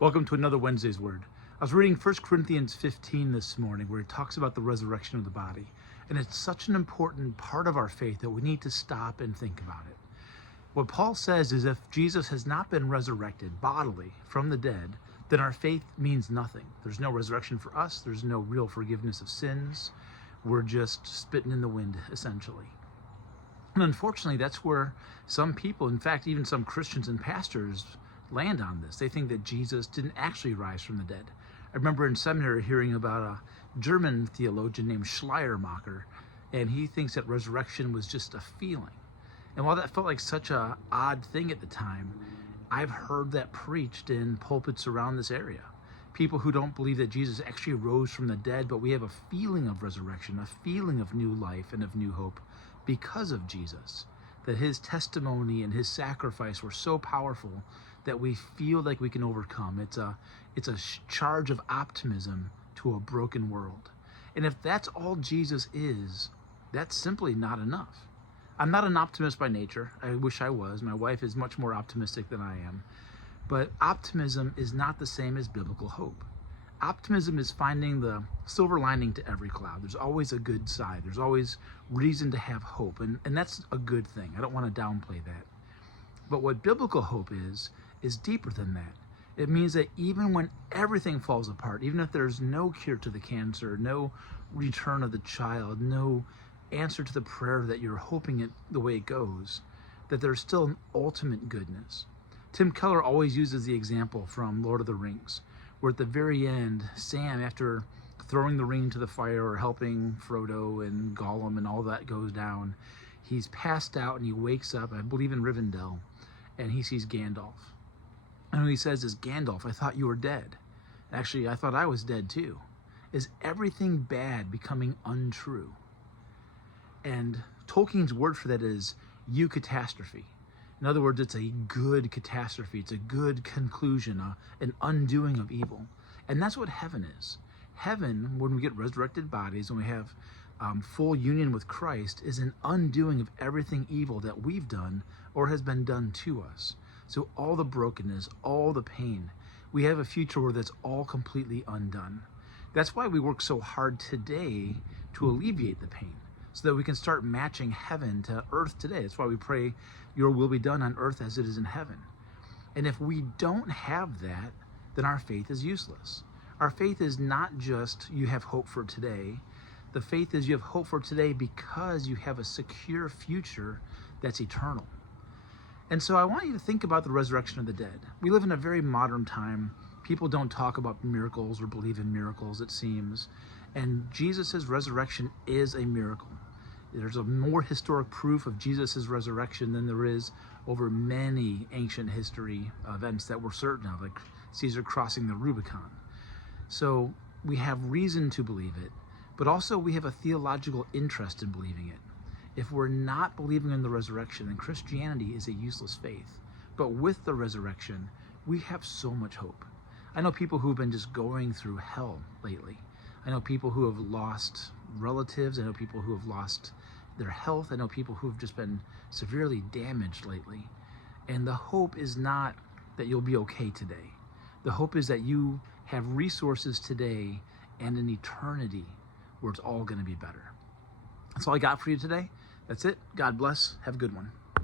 Welcome to another Wednesday's Word. I was reading 1 Corinthians 15 this morning where it talks about the resurrection of the body. And it's such an important part of our faith that we need to stop and think about it. What Paul says is if Jesus has not been resurrected bodily from the dead, then our faith means nothing. There's no resurrection for us. There's no real forgiveness of sins. We're just spitting in the wind, essentially. And unfortunately, that's where some people, in fact, even some Christians and pastors, land on this. They think that Jesus didn't actually rise from the dead. I remember in seminary hearing about a German theologian named Schleiermacher, and he thinks that resurrection was just a feeling. And while that felt like such an odd thing at the time, I've heard that preached in pulpits around this area. People who don't believe that Jesus actually rose from the dead, but we have a feeling of resurrection, a feeling of new life and of new hope because of Jesus. That his testimony and his sacrifice were so powerful that we feel like we can overcome. It's a charge of optimism to a broken world. And if that's all Jesus is, that's simply not enough. I'm not an optimist by nature. I wish I was. My wife is much more optimistic than I am. But optimism is not the same as biblical hope. Optimism is finding the silver lining to every cloud. There's always a good side. There's always reason to have hope. And that's a good thing. I don't want to downplay that. But what biblical hope is deeper than that. It means that even when everything falls apart, even if there's no cure to the cancer, no return of the child, no answer to the prayer that you're hoping it the way it goes, that there's still an ultimate goodness. Tim Keller always uses the example from Lord of the Rings, where at the very end, Sam, after throwing the ring into the fire or helping Frodo and Gollum and all that goes down, he's passed out and he wakes up, I believe in Rivendell, and he sees Gandalf. And what he says is, Gandalf, I thought you were dead. Actually, I thought I was dead too. Is everything bad becoming untrue? And Tolkien's word for that is eucatastrophe. In other words, it's a good catastrophe. It's a good conclusion, an undoing of evil. And that's what heaven is. Heaven, when we get resurrected bodies, when we have full union with Christ, is an undoing of everything evil that we've done or has been done to us. So all the brokenness, all the pain, we have a future where that's all completely undone. That's why we work so hard today to alleviate the pain, so that we can start matching heaven to earth today. That's why we pray, your will be done on earth as it is in heaven. And if we don't have that, then our faith is useless. Our faith is not just you have hope for today. The faith is you have hope for today because you have a secure future that's eternal. And so I want you to think about the resurrection of the dead. We live in a very modern time. People don't talk about miracles or believe in miracles, it seems. And Jesus' resurrection is a miracle. There's a more historic proof of Jesus' resurrection than there is over many ancient history events that we're certain of, like Caesar crossing the Rubicon. So we have reason to believe it, but also we have a theological interest in believing it. If we're not believing in the resurrection, then Christianity is a useless faith. But with the resurrection, we have so much hope. I know people who've been just going through hell lately. I know people who have lost relatives. I know people who have lost their health. I know people who have just been severely damaged lately. And the hope is not that you'll be okay today. The hope is that you have resources today and an eternity where it's all going to be better. That's all I got for you today. That's it. God bless. Have a good one.